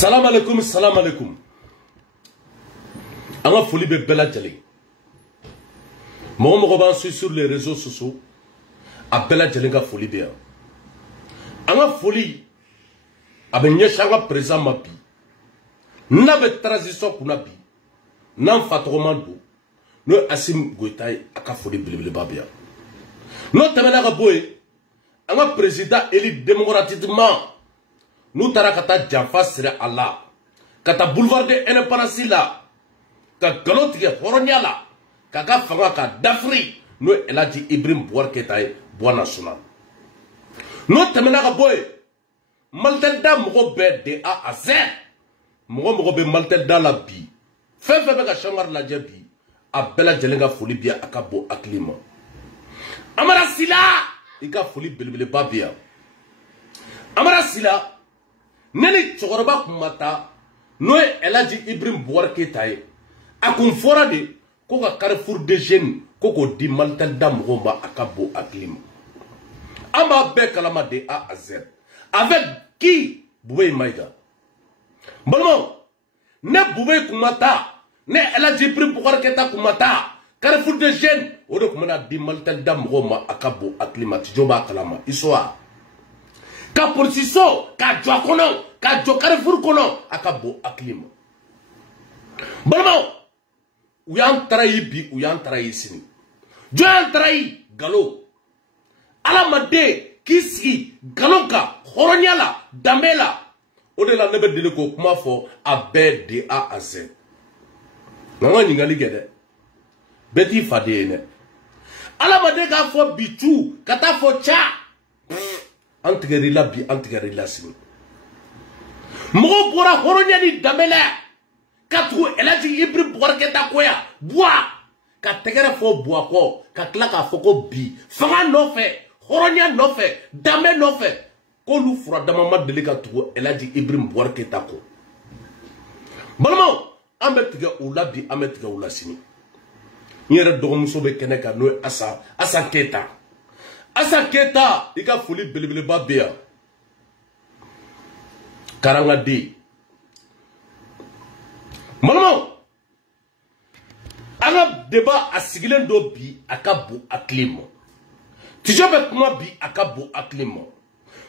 Salam alaikum, salam alaikum. Anga foli be bela jale. Mogo ban sur les réseaux sociaux. A bela jale nga foli be. Anga foli abe nyeshanga présent ma bi. Na be transition kuna bi. Nan fatoromando. No Asim Goïtaï aka foli belebele babia. No temena ka boy. Anga président élu démocratiquement. Nous tarakata janfa sere Allah. Kata boulevard de Indépendance la. Ka galotige horonya la. Kaka fanga ka dafri. No Eladji Ibrahim Boubacar Keïta bois national. No temena ka boy. Maltenda mogo be de A à Z. Mogo be maltenda la bi. Fe ka shangar la jebi. A bela jelenga foli bia akabo aklima. Amara sila. Ika foli belebele babia. Amara sila. Neni chokoroba kumata noe Eladji Ibrahim Boubacar Keïta a kun fora de ko ka Carrefour des jeunes ko di maltal dam romba akabo aklim amba be kalama de A à Z avec qui Boubé Maïga bon ne Boubé kumata ne Eladji Ibrahim Boubacar Keïta kumata Carrefour des jeunes o de kumana di maltal dam romba akabo aklima tijoba kalama iswa ka polisiso ka jwa kono ka jwa Carrefour kono akabo aklima balmo uyan trahi bi uyan trahi sini joyan trahi galo alamade kiski galoka horonyala damela odela nebe dele ko kuma fo abe de A à Z nanga nyingali gede beti fade ne alamade ka fo bitu kata fo cha antigerila bi antigerila sini mogo bora horonyani damela katru Eladji Ibrahim Boubacar Keïta koya bois ka tegere fo bois ko ka kla ka foko bi fanga no fe horonya no fe dame no fe ko lu fura dama ma delika tu Eladji Ibrahim Boubacar Keïta ko balmo ambe tige ula bi ambe tige ula sini nyere dogomuso be keneka no asa Keïta asa Keïta ika foli belebele babia karanga di Malmo anga débat a sigilen do bi akabo aklimo tijobe kuma bi akabo aklimo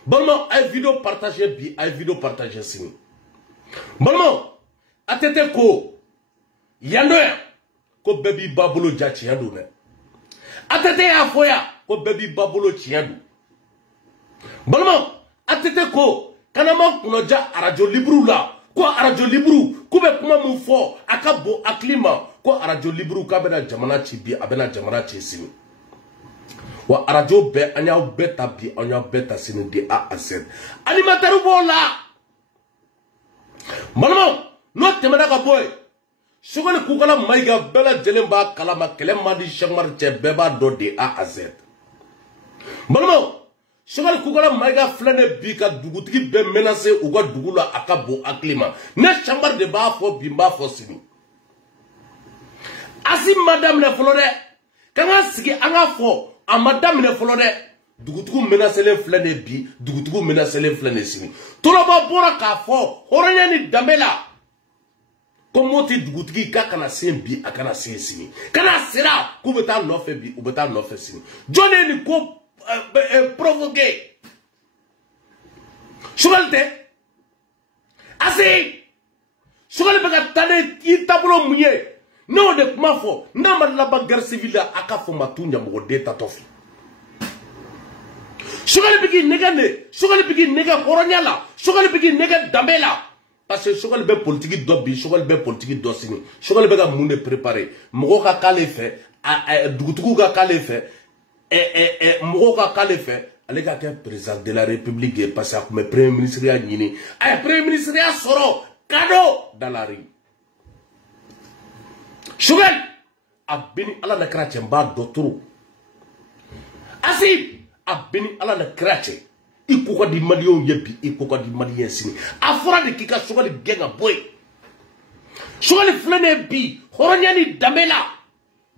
balmo ay vidéo partager bi ay vidéo partager sini balmo atete ko yando ko baby babulo jachi yando ne atete afoya ko baby babulo chiyando balmo atete ko kanama kunoja arajo libru la ko arajo libru ko be kuma mu fo akabo aklima ko arajo libru ka bena jamana ci bi abena jamana ci sini wa arajo be anya beta bi anya beta sini de A à Z animateur bola malmo no temena ka boy sogole kukala maiga bela jelemba kalama kelema di shamar che beba do de A à Z malmo Sogal kugala maiga flane bi ka dugutigi be menacé uga dugula akabo aklima ne chambar de ba fo bimba fo sini asi madame ne flore kanga sigi anga fo a madame ne flore dugutugu menacé le flane bi dugutugu menacé le flane sini toloba bora ka fo horonya ni damela komoti dugutigi ka kana sembi akana sini kana sera ku beta no fe bi u beta no fe sini jone ni ko provoqué. Sougalte assez Sougal bega tane ki tablo munye no de mafo na la bagarre civile akafo matunya mo de tatofi Sougal begi negane Sougal begi nega horonyala Sougal begi nega dambela parce que Sougal be politique dobi Sougal be politique dosini Sougal bega munde préparer mo ka kale fait dugutugu ka kale fait Mouroka Kalefe, allez gâter président de la République parce que mes premier ministre a nini, premier ministre a soro cadeau dans la rue. Chouvel a béni Allah na krache mba doturu. Asib a béni Allah na krache. Il pourquoi di malion yebi, il pourquoi di malien sini. A fora de kika chouvel genga boy. Chouvel flene bi, horonyani damela.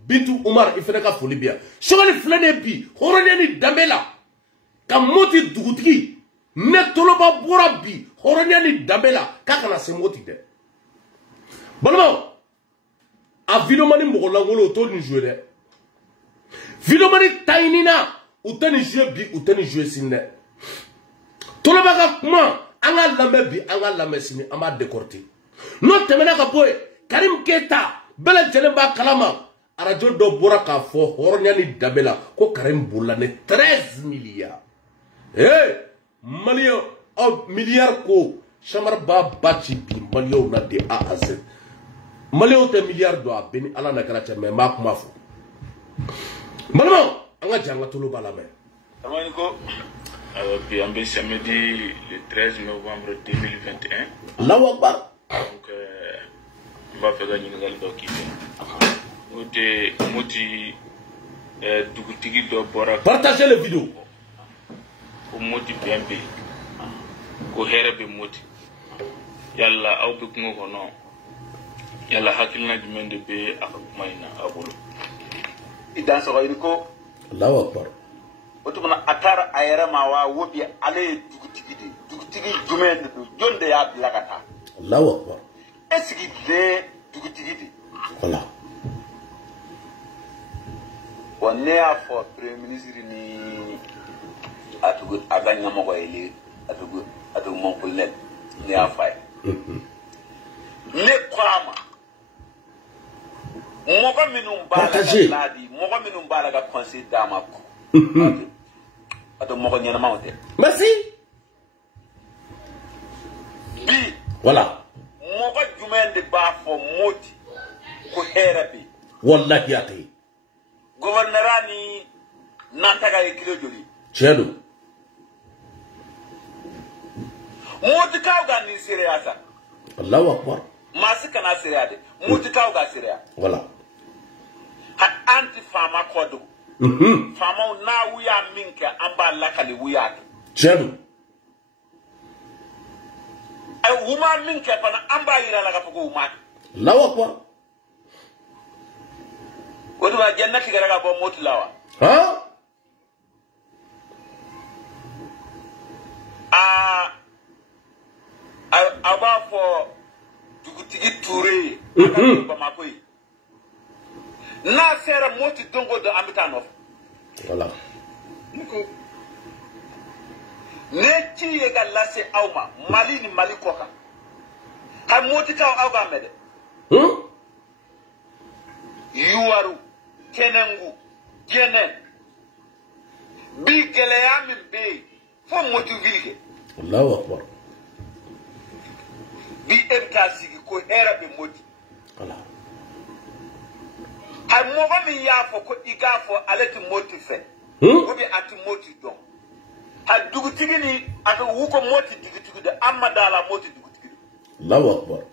Bintu Umar ifeneka folibia shogani flane bi horonyani damela ka moti dugutigi ne toloba bora bi Horonyani Dambela, Kakana Semoti de. Bon, a Vilomani Mogolangolo, Tony Jouet. Vilomani Tainina, ou Tony Jouet bi, ou Tony Jouet Sine. Tolobaga Kuma, Anga Lamebi, Anga Lamesini, Ama décorté. Non, Temenaka Boy, Karim Keta, Bela Djelemba Kalama, Arajo do Boraka fo, Horonyani Dambela, Ko Karim Boulane, 13 milliards. Eh, Malio, oh, milliard ko, Chamarba Bachi bi, Malio na de A à Z. Malio te milliard doa, Beni Ala na Karacha, mais Mark Mafo. Malmo, Anga Djanga Tolo Balame. Puis samedi le 13 novembre 2021. Allahu Akbar. Donc, on va faire une nouvelle Moti Dugutigi do Bora. Partagez la vidéo. Moti BMP. Ko herebe moti. Yalla awbe kungo kono. Yalla hakilna jumende be akakumaina abolo. Idan so ko Allahu Akbar. Otumana atara ayera mawa wobi ale dugutigi jumende jonde ya blakata. Allahu Akbar. Esigi de dugutigi. Voilà. On est à fort premier ministre ni atugu aganya moko ele atugu monko net ni afai. Le kwama moko minum bala ladi moko minum bala ga conseil damako. Atu moko nyana mawte. Merci. Bi Voilà. moko jumende ba fo moti ko herabi. Wallahi yaqi. Gouvernerani nantaga ekilo joli. Chelo. Moti kawga ni seriasa. Allahu Akbar. Masika na seriade. Moti kawga seria. Voilà. Ha anti fama kodo. Fama na wuya minke amba lakali wuya. Chelo. Ay wuma minke pana amba ira laga fugo wuma. Allahu Akbar. Wadu ba jannati garaga bo moti lawa. Hein? Aba for dugutigi Touré. Ba makoi. Na sera moti dongo do ambitanof. Voilà. Neti yega lase awma Mali ni Mali koka. Ha moti ka awga mede. Yuwaru kenengu jenen bi geleyami be fo moti vilge. Allahu Akbar. Bi ebtasi ko hera be moti. Voilà. Ha mogo mi yafo ko igafo aleti moti fe. Ko bi ati moti don. Ha dugutigi ni atu wuko moti dugutigi de amma dala moti dugutigi. Allahu Akbar.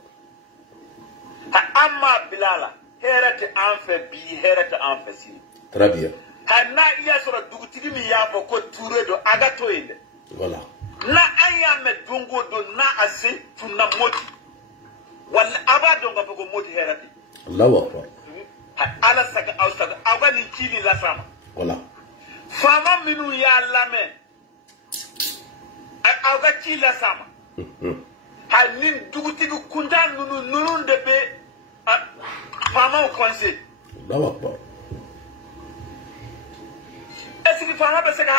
Ha amma bilala herate anfe bi herate anfe si. Très bien. Ha na iya sura dugutigi mi yafo ko Touré do agato inde. Voilà. Na aya me dongo do na ase tunna moti. Wala abado nga ko moti herate. Allahu Akbar. Ha ala saga au saga awani chini la sama. Voilà. Fama minu ya lame. Awga chini la sama. Ha nin dugutigi kundan nunu debe fama o conseil. Allahu Akbar. Est-ce que fama be sega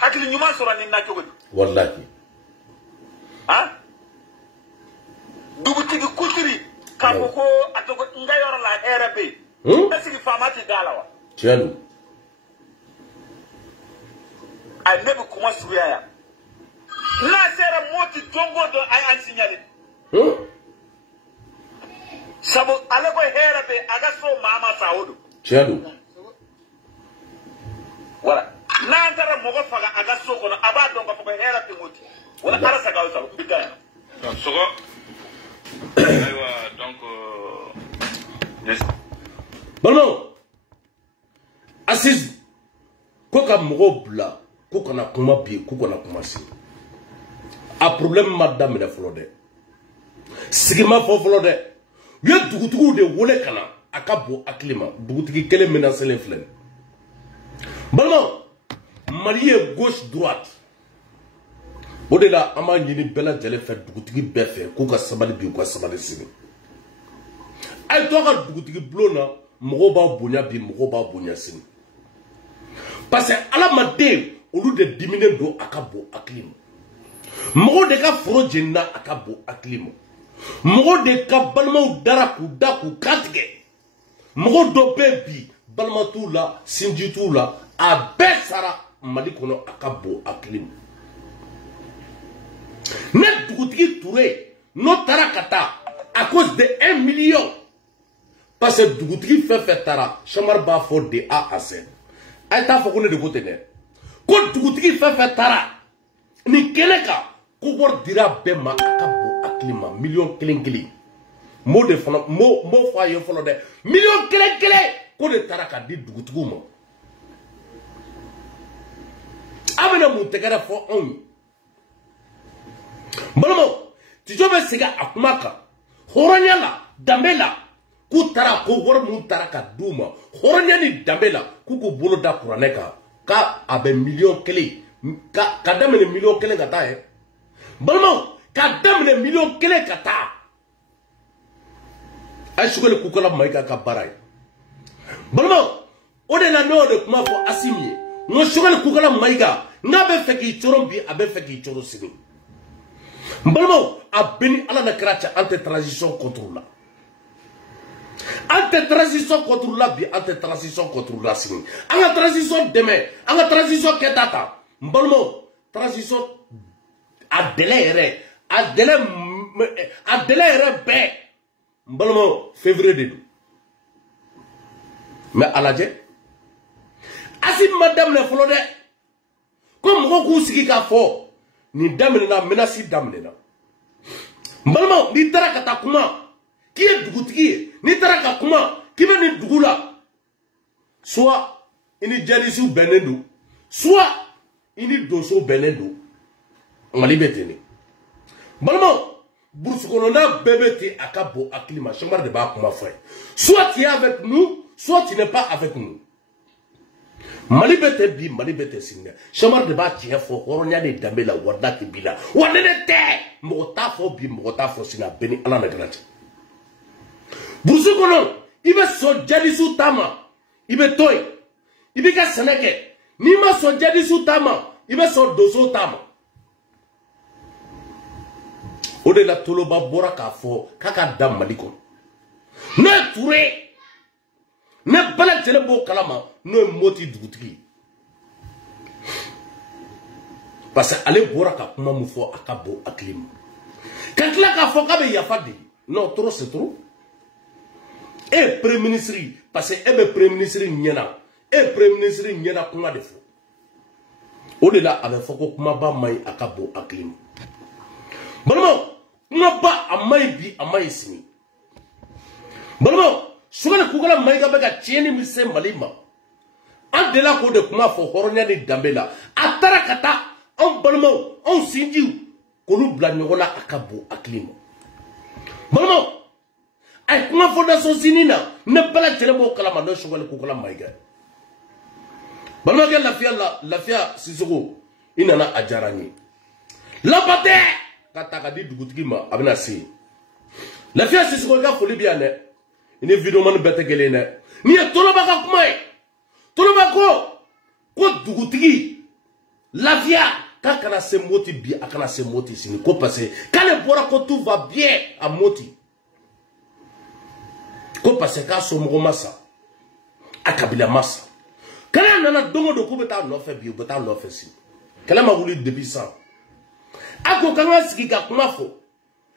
hakili nyuma sura ni na jogodu. Wallahi. Ha? Dugutigi kuturi kaboko atoko ngayoro la herabe. Est-ce que fama ti dalawa? Chelo. Ay nebu kuma suriyaya. Na sera moti dongo do ay ansignalé. Sabu alego herabe agaso mama saudu. Chelo. Wala. Na antara mogo faga agaso kono aba dongo fo herabe moti. Wala ala saga o sabu bidaya. Donc, Sogo. Donc, Bon, Assise, quoi mobla, quoi na kuma bi, quoi na kuma si. A problème madame de Flode. Sigma fo Flode. Ye dugutugu de wole kana akabo aklima dugutigi kele menacer les flènes. Bon, marié gauche droite. O de la an b'a ɲini bɛɛ lajɛlen fɛ dugutigi bɛɛ fɛ k'u ka sabali bi u ka sabali sini. A ye to a ka dugutigi bulon na mɔgɔw b'a bonya bi mɔgɔw b'a bonya sini. Parce que Alamaden olu de diminen don a ka bon hakili ma. Mɔgɔw de ka foro jenina a ka bon hakili ma. Mɔgɔw de ka balimaw dara k'u da k'u kantigɛ. Mɔgɔw dɔ bɛ bi balima t'u la sinji t'u la a bɛɛ sara Mali kɔnɔ a ka bon hakili ma. Ne dugutigi Touré n'o taara ka taa à cause de 1 million parce que dugutigi fɛn taara Chamar b'a fɔ de A à Z. A ye t'a fɔ ko ne de ko ten dɛ. Ko dugutigi fɛn taara nin kɛnɛ kan ko wari dira bɛɛ ma a ka bon hakili ma million kelen kelen. Mo de fana mo fɔ a ye fɔlɔ dɛ million kelen kelen ko de taara ka di dugutigiw ma. A bɛna mun tɛgɛrɛ fɔ anw ye. Balimaw Tijo bɛ segin a kuma kan hɔrɔnya la danbe la k'u taara ko wari mun taara ka d'u ma hɔrɔnya ni danbe la k'u k'u bolo da kuranɛ kan k'a bɛ million kelen ka daminɛ million kelen ka taa ye. Balimaw ka daminɛ million kelen ka taa a ye Sogɛli Kukala Mayiga ka baara ye. Balimaw o de la ne y'o de kuma fɔ Asimi ye n ko Sogɛli Kukala Mayiga n'a bɛ fɛ k'i coro bi a bɛ fɛ k'i coro sini. Balimaw a bɛ ni Ala na kira cɛ an tɛ transition contre la. An tɛ transition contre la bi an tɛ transition contre la sini. An ka transition dɛmɛ an ka transition kɛta ta. Balimaw transition a délai yɛrɛ bɛɛ balimaw février de don. Mais a lajɛ Asimi ma daminɛ fɔlɔ dɛ ko mɔgɔw k'u sigi k'a fɔ nin daminɛna menace daminɛna. Balimaw n'i taara ka taa kuma k'i ye dugutigi ye n'i taara ka kuma k'i bɛ nin dugu la soit i ni jadisiw bɛnnen don soit i ni donsow bɛnnen don Mali bɛ ten de. Balimaw burusi kɔnɔna bɛɛ bɛ ten a ka bon hakili ma Chamar de b'a kuma fɔ ye soit tu es avec nous soit tu n'es pas avec nous. Mali bɛ ten bi Mali bɛ ten sini dɛ Chamar de b'a tiɲɛ fɔ hɔrɔnya ni danbe la walahi bi la wa ne de tɛ mɔgɔ t'a fɔ bi mɔgɔ t'a fɔ sini a bɛ ni Ala na garanti. Burusi kɔnɔ i bɛ sɔn jadisiw ta ma i bɛ to yen i b'i ka sɛnɛ kɛ n'i ma sɔn jadisiw ta ma i bɛ sɔn donsow ta ma. O de la Toloba bɔra k'a fɔ k'a ka da Mali kɔnɔ n'o ye Touré ne bɛɛ lajɛlen b'o kalama n'o ye Moti dugutigi parce que ale bɔra ka kuma mun fɔ a ka bon hakili ma ka tila k'a fɔ k'a bɛ yafa de non trop c'est trop. E ye premier ministre parce que e bɛ premier ministre ɲɛna e ye premier ministre ɲɛna kuma de fɔ o de la a bɛ fɔ ko kumaba ma ɲi a ka bon hakili ma. Balimaw kumaba a ma ɲi bi a ma ɲi sini. Balimaw Sogɛli Kukala Mayiga bɛ ka tiɲɛni min se Mali ma an delila k'o de kuma fɔ hɔrɔnya ni danbe la a taara ka taa anw balimaw anw sinjiw k'olu bila ɲɔgɔn na a ka bon hakili ma. Balimaw a ye kuma fɔ Nations Unies na ne bɛɛ lajɛlen b'o kalama n'o ye Sogɛli Kukala Mayiga ye. Balimakɛ Lafiya Sisoko i nana a diyara n ye laban tɛ ka ta ka di dugutigi ma a bɛna se yen. Lafiya Sisoko i ka foli bɛ yan dɛ. Ni vidéoman bɛɛ tɛ kelen dɛ. Ni ye Toloba ka kuma ye Toloba ko dugutigi Lafiya k'a kana se Moti bi a kana se Moti sini ko parce que k'ale bɔra ko tout va bien à Moti ko parce que k'a somɔgɔ ma sa a kabila ma sa kɛlɛ nana don o don k'u bɛ taa nɔfɛ bi u bɛ taa nɔfɛ sini kɛlɛ ma wuli depuis ça a ko k'an ka sigi ka kuma fɔ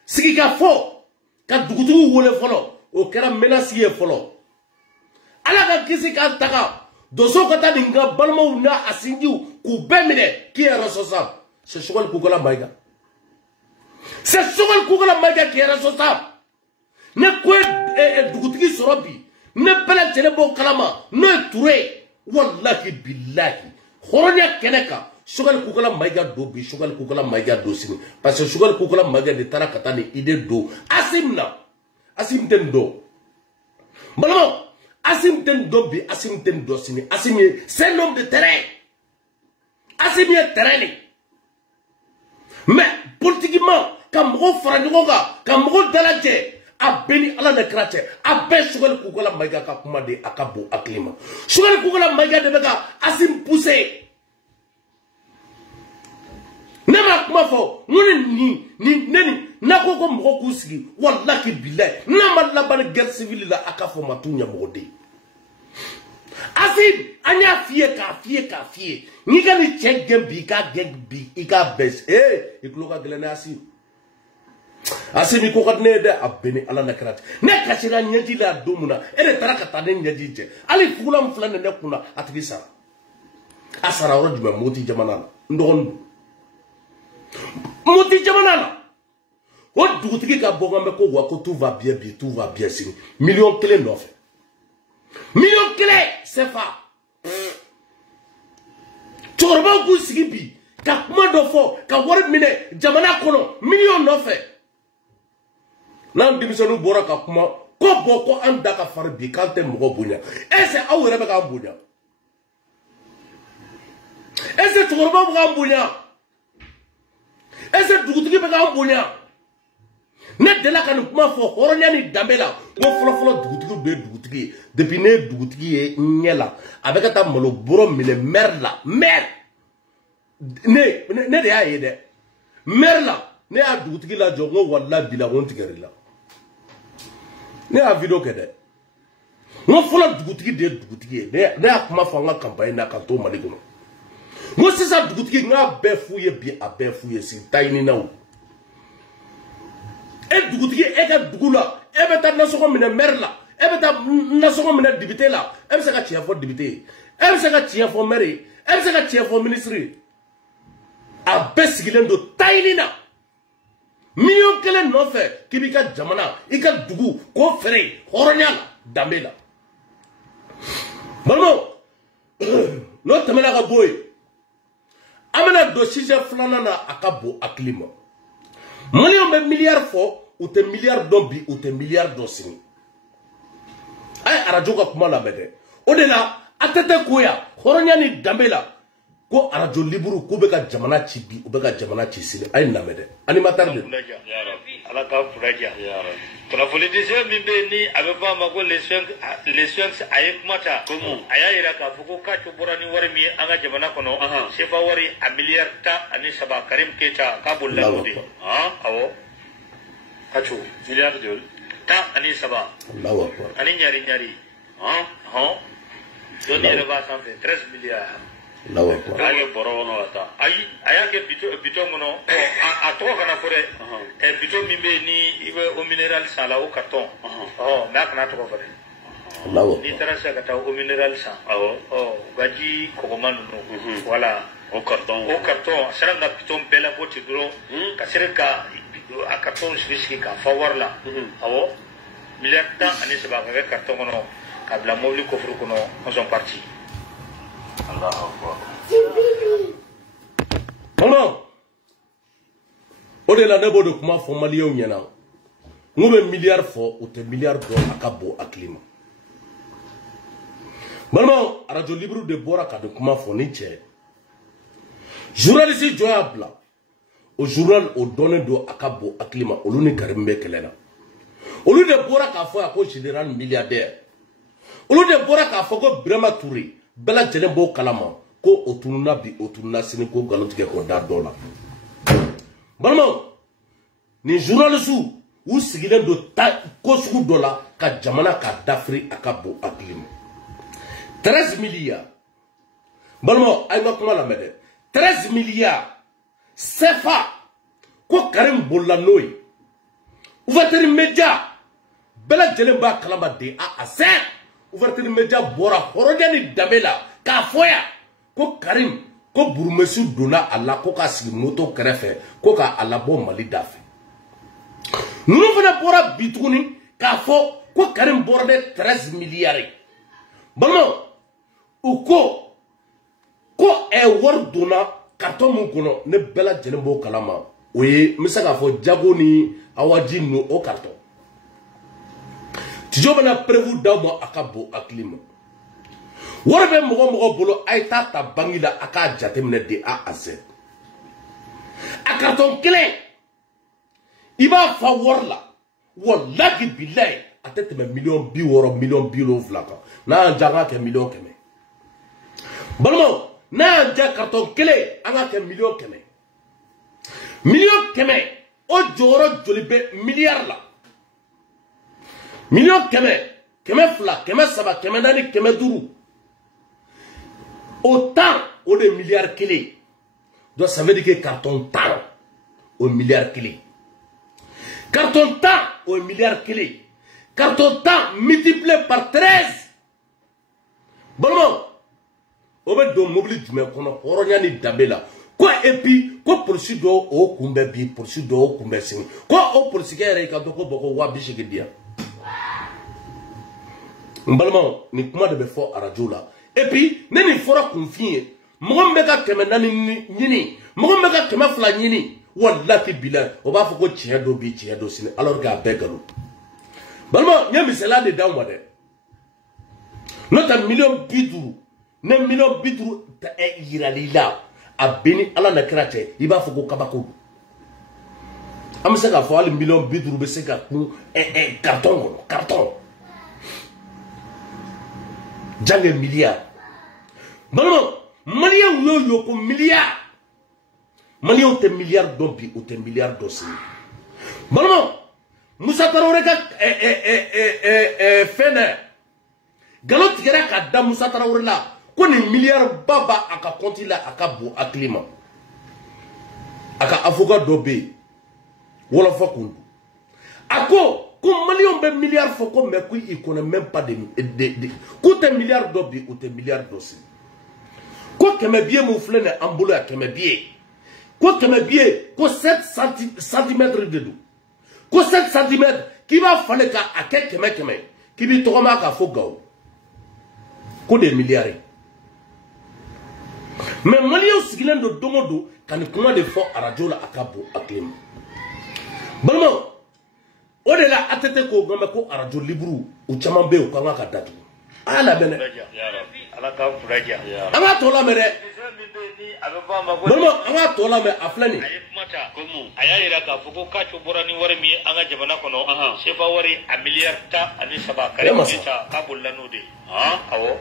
sigi ka fɔ ka dugutigiw wele fɔlɔ o kɛra menace ye fɔlɔ Ala ka kisi k'an taga donsow ka taa nin ka balimaw n'a a sinjiw k'u bɛɛ minɛ qui est responsable c'est Sogɛli Kukala Mayiga c'est Sogɛli Kukala Mayiga qui est responsable. Ne ko ye dugutigi sɔrɔ bi ne bɛɛ lajɛlen b'o kalama n'o ye Touré wallahi billahi hɔrɔnya kɛnɛ kan Sogɛli Kukala Mayiga don bi Sogɛli Kukala Mayiga don sini parce que Sogɛli Kukala Mayiga de taara ka taa nin idée don Asimi na Asimi tɛ nin dɔn. Balimaw Asimi tɛ nin dɔn bi Asimi tɛ nin dɔn sini Asimi ye c'est un homme de terrain Asimi ye terrain de Mais politiquement, quand on fera du goga, quand on dalage, a béni ala ne krache, a bé sugal kugola maiga ka kuma de akabo aklima. Sugal kugola maiga de bega asim poussé. Nema kuma fo, ni nako ko moko kusigi, wallahi billahi, nama labane guerre civile la akafo matunya mode. Asim, anya fie. Ni ga ni check game bi ka gang bi ika best. Ikloka gelene asim. Asim iko kadne de abeni ala nakrat. Ne kashira nyaji la domuna. Ere taraka tane nyaji je. Ali fula mfulane ne kuna atibisa. Asara oro juma moti jamana. Ndon. Moti jamana. O dugutigi ka bogambe ko wa ko tout va bien sing. Million clé nof. Million clé c'est fa. Chorba ku sigibi. Ka kuma do fo ka wor mine jamana kono million nof. Nan dimisonu bora ka kuma ko boko an da ka far bi kante mgo bunya. Ese awre be ka bunya. Ese chorba be ka bunya. Ese dugutigi be ka bunya. Ne de la kan kuma fo horonya ni dambela ko folo dugutigi depuis ne dugutigi e nyela avec ta molo boro mile merla mer ne de aye de merla ne a dugutigi la jogo walla bila won tigerila ne a video kede no folo dugutigi ne a kuma fo nga campagne na kan to mali gono mo sisa dugutigi nga be fuye bi a be fuye si tayni nawo e dugutigi e ka dugula e beta nasogo mine merla e beta nasogo mine député la e be se ka tiya fo député e be se ka tiya fo maire e be se ka tiya fo ministre a be sigilen do tayni na million kelen no fe kibi ka jamana i ka dugu ko fere horonya dambe la balmo no tamela ka boy amana do sije flana na akabo aklima million be milliard fo ou te milliard dombi ou te milliard dosini ay arajo ka kuma la bede o de la atete koya horonya ni dambela ko arajo liburu ko be ka jamana cibi o be ka jamana cisile ay na bede animateur de ala ka furaja pour la politicien mimbe ni abeba mako les soins ayek mata komo ayira ka fuko ka chobora ni wari mi anga jamana kono sefa wari a milliard ta ani saba karim keta ka bolla wodi awo kachu milliard jol ta ani saba Allahu akbar ani nyari so ni reba sanfe 13 milliards Allahu akbar age boro no ata ayake bito ngono a to kana fore e bito mimbe ni ibe o mineral sala o carton na kana to fore Allahu ni tarasa kata o mineral sa gaji ko manu no wala o carton saranga bito bela boti duro ka serka a carton swiski ka fawarla milliard ta ani seba ka carton ngono ka bla mobile ko furu kono on son parti Allah Akbar. Maman, o de la nebo de kuma fo malien nyana. Ngube milliard fo ou te milliard do akabo aklima. Maman, radio libre de bora ka de kuma fo ni che. Journaliste Joya Bla. Au journal au donné do akabo aklima oluni karimbe kelena. Olu de bora ka fo ko général milliardaire. Olu de bora ka fo ko Birama Touré. Bela jele bo kalama ko otununa bi otununa sini ko galotige ko da dola balma ni journaliste u sigilen do ta ko sugu dola ka jamana ka dafri akabo aklim 13 milliards balma ay ma kuma la mede 13 milliards sefa ko Karim bolla noy ouverture média bela jele ba kalama de a aser ouverture média bora horonya ni damela ka foya ko Karim ko burmesu dona ala ko ka sigi moto krefe ko ka ala bo mali dafe nunu fana bora bituni ka fo ko Karim bora de 13 milliards balmo uko ko e wor dona karton mun kono ne bela jele bo kalama oye misa ka fo jago ni awaji no o karton Tijoba na prévu d'abo akabo aklima. Warbe mogo bolo aita ta bangila aka jatemne de A à Z. a carton kelen i b'a fa wari la wallahi billahi a tɛ tɛmɛ miliyɔn 60 miliyɔn 70 kan n'a y'an diya an k'a kɛ miliyɔn 100 balimaw n'a y'an diya carton kelen an k'a kɛ miliyɔn 100 miliyɔn 100 o jɔyɔrɔ joli bɛ miliyari la miliyɔn 100 100 2 100 3 100 4 100 5 autant o de milliard kelen donc ça veut dire que carton 10 au milliard kelen carton 10 au milliard kelen carton 10 multiplié par 13 bon o bɛ don mobili jumɛn kɔnɔ hɔrɔnya ni danbe la ko et puis ko polisi dɔ o kunbɛ bi polisi dɔ o kunbɛ sini ko o polisikɛ yɛrɛ i ka dɔn ko bɔ ko 280 di yan n balimaw nin kuma de bɛ fɔ arajo la et puis ne nin fɔra kunfin ye mɔgɔ min bɛ ka 400 ɲini mɔgɔ min bɛ ka 200 ɲini wallahi bilahi o b'a fɔ ko tiɲɛ dɔ bi tiɲɛ dɔ sini alors que a bɛɛ nkalon balimaw n ye misaliya de d'aw ma dɛ n'o tɛ miliyɔn 50 ne miliyɔn 50 tɛ yirali la a bɛɛ ni ala na kira cɛ i b'a fɔ ko kabako don an bɛ se k'a fɔ hali miliyɔn 50 bɛ se ka kun carton kɔnɔ carton jange milliard balimaw maliyɛnw y'o yo ko milliard maliyɛnw tɛ milliard dɔn bi o tɛ milliard dɔn sini balimaw Musa Tarawele ka fɛn dɛ nkalon tigɛra ka da Musa Tarawele la ko nin milliard ba b'a a ka compte la a ka bon hakili ma a ka avocat dɔ bɛ yen wɔlɔfɔ kun don a ko maliyɛnw bɛ milliard fɔ ko mais qu'ils connaissent même pas de k'u tɛ milliard dɔn bi u tɛ milliard dɔn sini ko 100 billet min filɛ nin ye an bolo yan 100 billet ko 100 billet ko 7 centimètres de don ko 7 centimètres k'i b'a falen k'a kɛ 100 k'i b'i tɔgɔma k'a fɔ Gawo ko de milliards mais maliyɛnw sigilen don don o don ka nin kuma de fɔ arajo la a ka bon hakili ma balimaw o de la ATT ko nka ko arajo libre u caman bɛ yen u kan ka datugu a y'a lamɛn dɛ ala ka furaja an k'a tɔ lamɛn dɛ balimaw an k'a tɔ lamɛn a filɛ nin a ye kuma ta a y'a yira k'a fɔ ko Kacu bɔra ni wari min ye an ka jamana kɔnɔ sefa wari a miliyari 13 kare min ta k'a bolila n'o de ye awɔ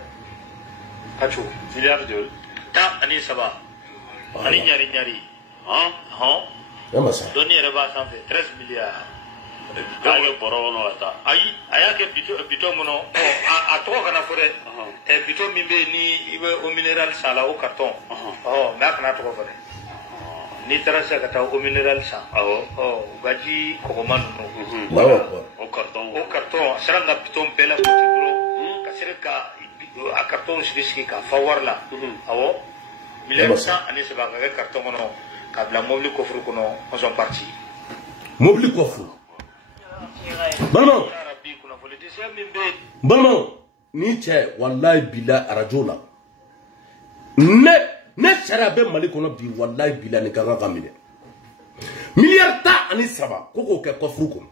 Kacu miliyari joli 13 ani ɲari dɔnni yɛrɛ b'a sanfɛ 13 miliyari k'a kɛ bɔrɔ kɔnɔ ka taa ayi a y'a kɛ bitɔn kɔnɔ a tɔgɔ kana fɔ dɛ bitɔn min bɛ yen ni i bɛ o minéral san la o carton mais a kana tɔgɔ fɔ dɛ n'i taara sisan ka taa o minéral san u ka ji kɔgɔma ninnu o carton a sera n ka bitɔn bɛɛ la gosi dɔrɔn ka sera ka a carton sigi k'a fa wari la awɔ miliyari 13 ka kɛ carton kɔnɔ k'a bila mobili kɔfuru kɔnɔ on sont partis mobili kɔfuru balimaw ni cɛ wallahi billahi arajo la ne sariya bɛ Mali kɔnɔ bi wallahi billahi ni kan ka minɛ miliyari 13 ko k'o kɛ kɔfuru kɔnɔ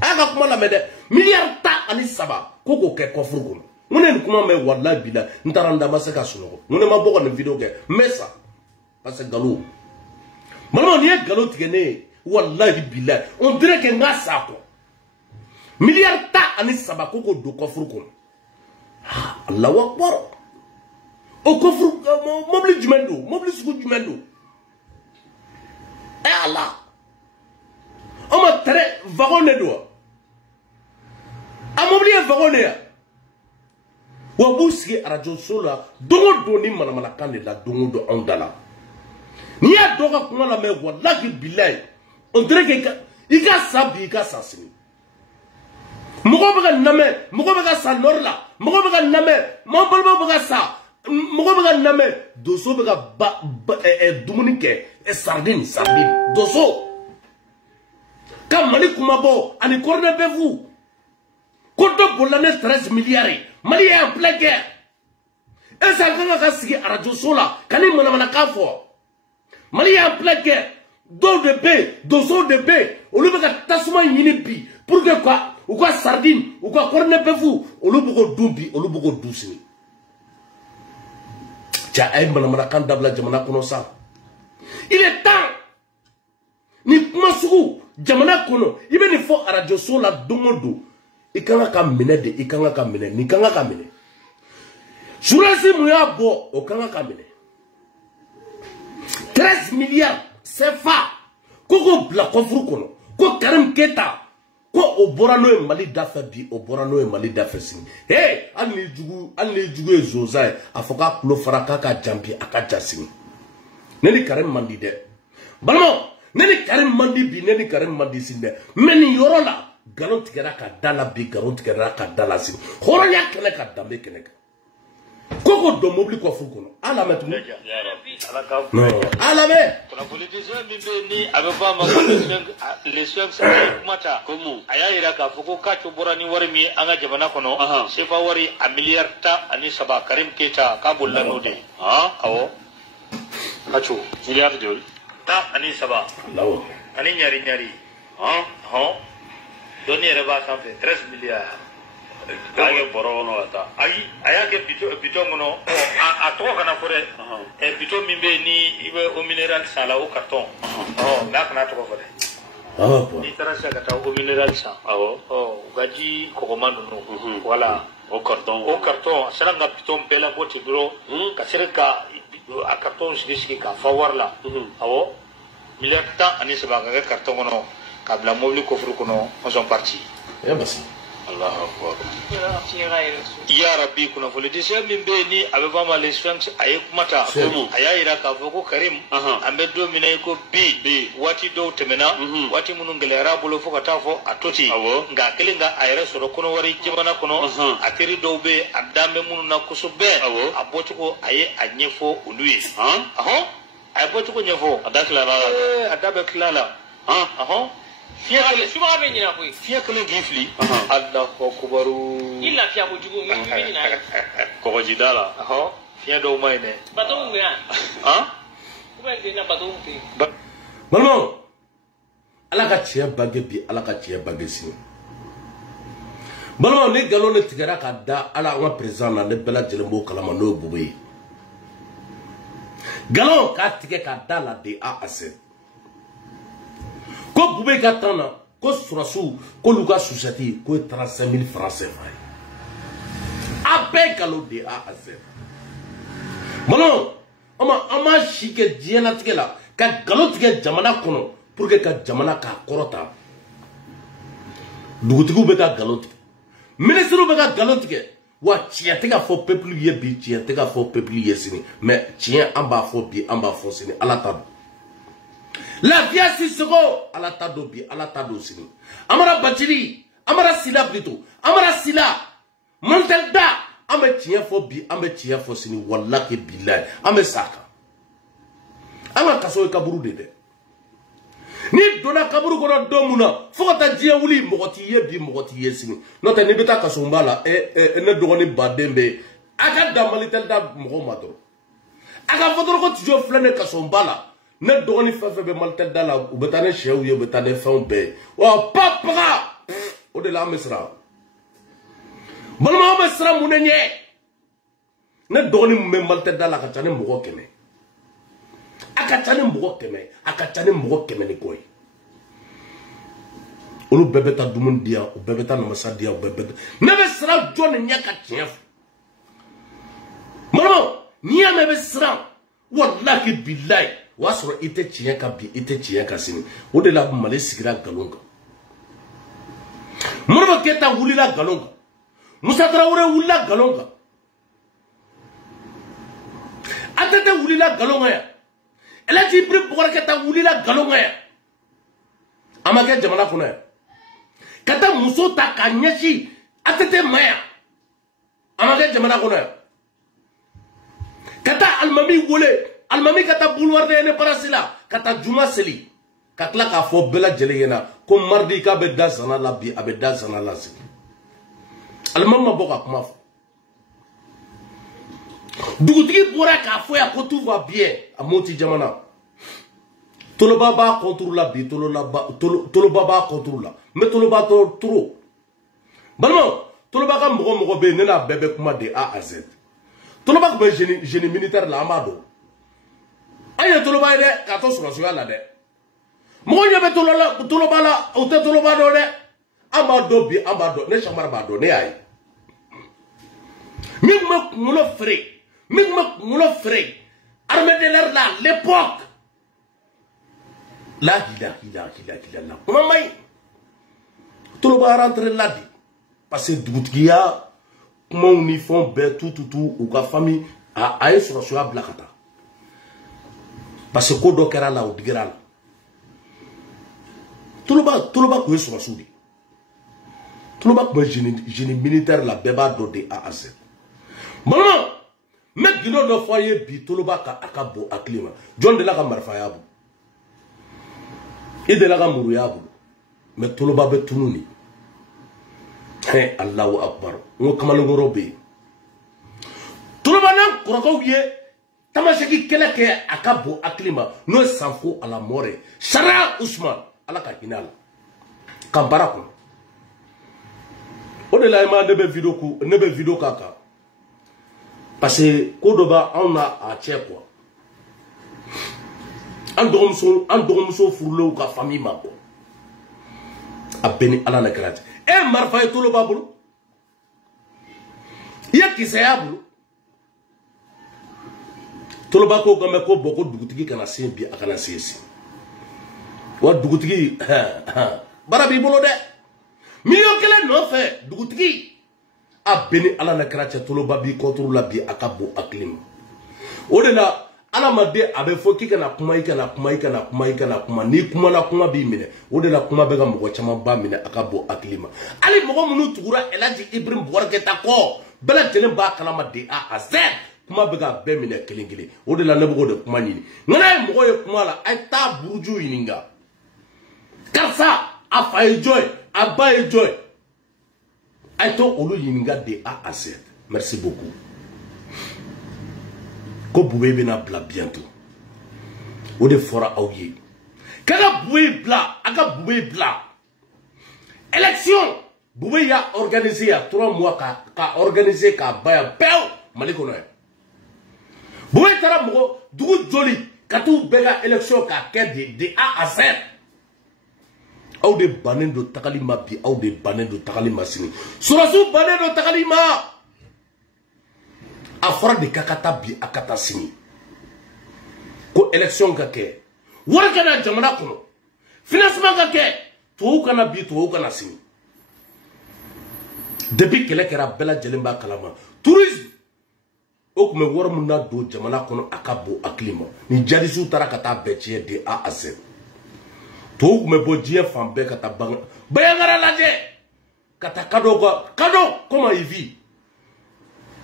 a y'a ka kuma lamɛn dɛ miliyari 13 ko k'o kɛ kɔfuru kɔnɔ mun ne nin kuma mɛn wallahi billahi n taara n da ma se ka sunɔgɔ mun ne ma bɔ ka nin video kɛ n bɛ sa parce que nkalon balimaw n'i ye nkalon tigɛ ne ye wallahi billahi on dirait que n ka sa quoi miliyari 13 ko k'o don kɔfuru kɔnɔ Allahu akbar o kɔfuru mobili jumɛn don mobili sugu jumɛn don ala o ma tɛrɛ wagon de don a mobili ye wagon de ye wa b'u sigi arajo so la don o don ni manamanakan de la don o don anw da la n'i y'a dɔn ka kuma lamɛn wallahi billahi on dirait que i ka sa bi i ka sa sini mɔgɔ bɛ ka lamɛn mɔgɔ bɛ ka sa nord la mɔgɔ bɛ ka lamɛn mɔgɔ balimaw bɛ ka sa mɔgɔ bɛ ka lamɛn doso bɛ ka dumuni kɛ sardine doso ka Mali kumabɔ ani kɔrɔnɛ bɛ fu ko dɔ bolila ne 13 miliyari Mali est en pleine guerre est-ce que an ka sigi arajo so la ka ni manamanakan fɔ Mali est en pleine guerre dɔw de bɛ yen dosow de bɛ yen olu bɛ ka tasuma ɲini bi pour que quoi u ka sardine u ka kɔrɔnɛ bɛ fu olu bɛ k'o dun bi olu bɛ k'o dun sini cɛ a ye manamanakan dabila jamana kɔnɔ sa il est temps sugu jamana kono ibe ni fo radio so la dongodo ikanga ka mene de ikanga ka mene ni kanga ka mene journaliste mu ya bo o kanga ka mene 13 milliards CFA koko bla kofru kono ko Karim Keita ko o borano e Mali dafa bi o borano e Mali dafa sin hey alni jugu e zoza afoka plo faraka ka jambi aka jasini neni Karim mandi de balmo neni Karim mandi bi neni Karim mandi sin de meni yorola galon tigera ka dala bi galon tigera ka dala sin horonya kene ka dambe kene koko do mobili ko fu kono ala metu no ala be kuna politicien mimbe ni abefa ma les soins mata komu aya ira ka fuko ka choborani wari mi anga jabana kono sefa wari a milliard ta ani saba Karim Keita ka bolla node awo kacho milliard de ta ani saba lawo ani nyari doni reba ça fait 13 milliards Ayo borono ata. Aya ke pito mono a to kana fore e pito mimbe ni ibe o mineral sala o carton. Na kana to fore. Ni tarasa kata o mineral sa. Gaji ko komando no. Wala o carton sala nga pito mbela ko tibro ka sereka a carton shishi ka fawarla. Milliard ta ani sabaga carton kono kabla mobile ko furu kono on sont partis. Ya basi. Allah akbar. Ya Rabbi kuna politicien mimbe ni abeva ma les femmes aye kumata aya ira ka foko Karim ambe do minay ko bi wati do temena wati munu ngelera bolo foko tafo atoti nga kelinga ayre soro kono wari jimana kono akiri do be abdambe munu na kusube aboti ko aye anyefo uluyi ay boti ko nyefo adakla adabe klala Fiya kelen gifli Allah ko kubaru illa fiya ko jugo mi ni na ko jidala fiya do may ne bato ngi ko be dina bato ngi Maman ala ka tiya bagge bi ala ka tiya bagge sin Maman ne galon ne tigara ka da ala wa président na ne bela jelembo kalama no bube galon ka tige ka da la de a ase ko bube ka tana ko surasu ko luka société ko 35 000 francs CFA abe galo de a aze mono ama shike diena tigela ka galo tige jamana kono pour que ka jamana ka korota dugutigu be ka galo tige ministre be ka galo tige wa tia tega fo peuple ye bi tia tega fo peuple ye sini mais tia amba fo bi amba fo sini ala ta la via sisoko ala ta do bi ala ta do sini amara batiri amara sila plutôt amara sila mantel da ame tia fo bi ame tia fo sini wallahi billahi ame saka ama kaso kaburu de ni dona kaburu kono domuna fokata dia wuli mogoti ye bi mogoti ye sini nota ni beta kaso mbala ne dogoni badembe aka damalitel da mogo madro aka fodoro ko tijo flane kaso mbala ne dogoni fefe be maltel da la ubetane shew ye betane fombe wa papa o de la mesra balma mesra munenye ne dogoni me maltel da la ka tane mogo keme akatane mbogo keme ni koy olu bebeta dumun dia o bebeta na masadia o bebeta nebe sra jone nyaka tief mama niya mebe sra wallahi billahi wasro ite tieka bi ite tieka sini o de la male sigira galonga murba keta wulila galonga Musa Traoré wulila galonga atete wulila galonga ya ela jibri bokora ta wulila galonga ya amake jamana kuna ya kata muso ta kanyashi atete maya amake jamana kuna ya kata almami wole almami kata boulevard de ne parasila kata juma seli katla ka fo bela jele yena ko mardi ka be dazana la bi abe dazana la si almama boka kuma fo dugutigi bora ka fo ya ko tout va bien a moti jamana toloba ba contrôle la bi toloba ba contrôle la mais toloba trop balmo toloba ka mogo be ne na bebe kuma de A à Z toloba ko génie militaire la amado aye toloba de ka to so la de Mo ɲɛ bɛ toloba la o tɛ toloba dɔn dɛ an b'a dɔn bi an b'a dɔn ne Chamara b'a dɔn ne y'a ye min tun bɛ kunkolo feere min tun bɛ kunkolo feere armée de l'air la l'époque la kuma ma ɲi toloba rentré la de parce que dugutigiya kumaw ni fɛnw bɛɛ tututu u ka famille a ye sɔrɔsiya bila ka taa parce que ko dɔ kɛra la o digira la Toloba tun ye sɔrɔsiw de Toloba tun bɛ génie militaire la bɛɛ b'a dɔn de A à Z balimaw n bɛ gindo dɔ fɔ a ye bi Toloba a ka bon hakili ma jɔn de la ka marifa y'a bolo i de la ka muru y'a bolo mais Toloba bɛ tunu de hɛn Alahu Akbar n ko kamalenkɔrɔ bɛ yen Toloba n'a kɔrɔkɛw ye tamaseki kɛlɛ kɛ a ka bon hakili ma n'o ye Sanfo à la mort Sariya Usman ala ka hinɛ a la ka baara kɔnɔ o de la ne bɛ video k'a kan parce que ko dɔ b'a anw na a cɛ quoi an dɔgɔmuso furulenw ka famille ma quoi a bɛɛ ni ala na kɛra ten marifa ye Toloba bolo i ye kisɛ y'a bolo Toloba ko kan mɛn ko bɔn ko dugutigi kana se bi a kana se sini wa dugutigi bara b'i bolo dɛ miliyɔn kelen nɔfɛ dugutigi a bɛɛ ni ala na kɛra cɛ Toloba b'i kɔturu la bi a ka bon hakili ma o de la adamaden a bɛ fɔ k'i kana kuma i kana kuma i kana kuma i kana kuma n'i kumana kuma b'i minɛ o de la kuma bɛ ka mɔgɔ caman ba minɛ a ka bon hakili ma hali mɔgɔ minnu tugura Elhaji Ibrahim Boubacar Keïta kɔ bɛɛ lajɛlen b'a kalama de A à Z kuma bɛ ka bɛɛ minɛ kelen kelen o de la ne bɛ k'o de kuma ɲini nka n'a ye mɔgɔ ye kuma la a ye taa buruju ɲininka karisa a fa ye jɔn ye a ba ye jɔn ye a ye to olu ɲininka de A à Z merci beaucoup ko Bube bɛna bila bientôt o de fɔra aw ye k'a ka Bube bila a ka Bube bila élection Bube y'a organisé il y a 3 mois k'a organisé k'a ban yan pewu Mali kɔnɔ yan Bube taara mɔgɔ dugu joli ka t'u bɛɛ ka élection k'a kɛ de A à Z aw de bannen don tagali ma bi aw de bannen don tagali ma sini sɔrɔsiw bannen don tagali ma a fɔra de k'a ka taa bi a ka taa sini ko élection ka kɛ wari ka na jamana kɔnɔ financement ka kɛ tubabuw kana bi tubabuw kana sini depuis kɛlɛ kɛra bɛɛ lajɛlen b'a kalama tourisme o tun bɛ wari min na don jamana kɔnɔ a ka bon hakili ma ni jadisiw taara ka taa bɛɛ tiɲɛ de A à Z tubabuw tun bɛ bɔ diɲɛ fan bɛɛ ka taa Bayangara lajɛ ka taa kado comment il vit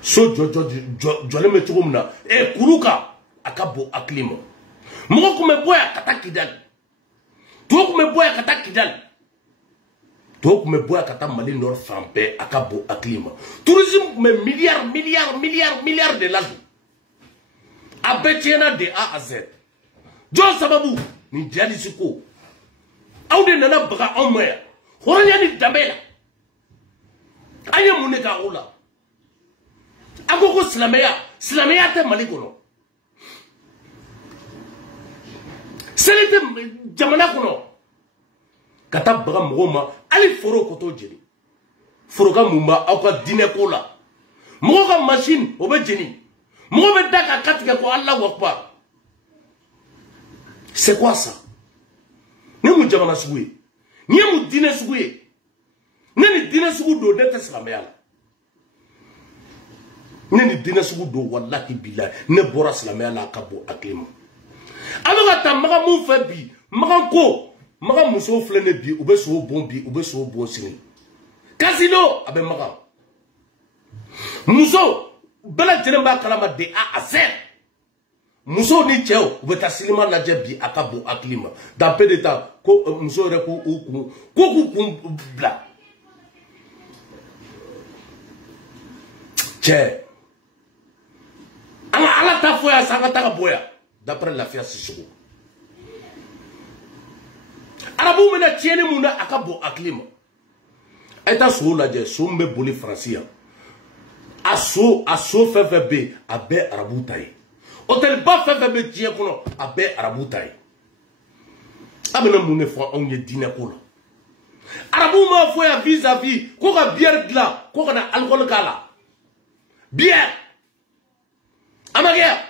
so jɔlen bɛ cogo min na kuru kan a ka bon hakili ma mɔgɔ tun bɛ bɔ yan ka taa Kidali tubabu tun bɛ bɔ yan ka taa Kidali tubabu tun bɛ bɔ yan ka taa Mali nord fan bɛɛ a ka bon hakili ma tourisme tun bɛ milliard de la don a bɛɛ tiɲɛna de A à Z jɔn sababu ni jadisi ko aw de nana baga anw ma yan hɔrɔnya ni danbe la an ye mun de k'a o la a ko silamɛya tɛ Mali kɔnɔ seli tɛ jamana kɔnɔ ka taa baga mɔgɔw ma hali foro ko t'o jeni foro ka mun b'a aw ka diinɛ ko la mɔgɔw ka machine o bɛ jeni mɔgɔw bɛ da k'a katigɛ ko Allahu Akbar c'est quoi ça ne mun jamana sugu ye ni ye mun diinɛ sugu ye ne ni diinɛ sugu don ne tɛ silamɛya la ne ni diinɛ sugu don wallahi billahi ne bɔra silamɛya la a ka bon hakili ma a bɛ ka taa Magan mun fɛ bi Magan ko Magan musow filɛ ne bi u bɛ sogo bon bi u bɛ sogo bon sini casino a bɛ Magan muso bɛɛ lajɛlen b'a kalama de A à Z muso ni cɛw u bɛ taa sinima lajɛ bi a ka bon hakili ma dans peu de temps ko muso yɛrɛ k'u kun bila cɛ an ka ala ta fɔ yan sa an ka taa ka bɔ yan d'après Lafiya Sissoco arabuw bɛna tiɲɛni mun na a ka bon hakili ma a ye taa sow lajɛ so min bɛ boli Faransi yan a so fɛn fɛn bɛ yen a bɛɛ arabuw ta ye hôtel ba fɛn fɛn bɛ diɲɛ kɔnɔ a bɛɛ arabuw ta ye amena mun de fɔ anw ye diinɛ ko la arabu m'a fɔ ya vis-à-vis ko ka bière dilan ko kana alcool k'a la bière a ma kɛ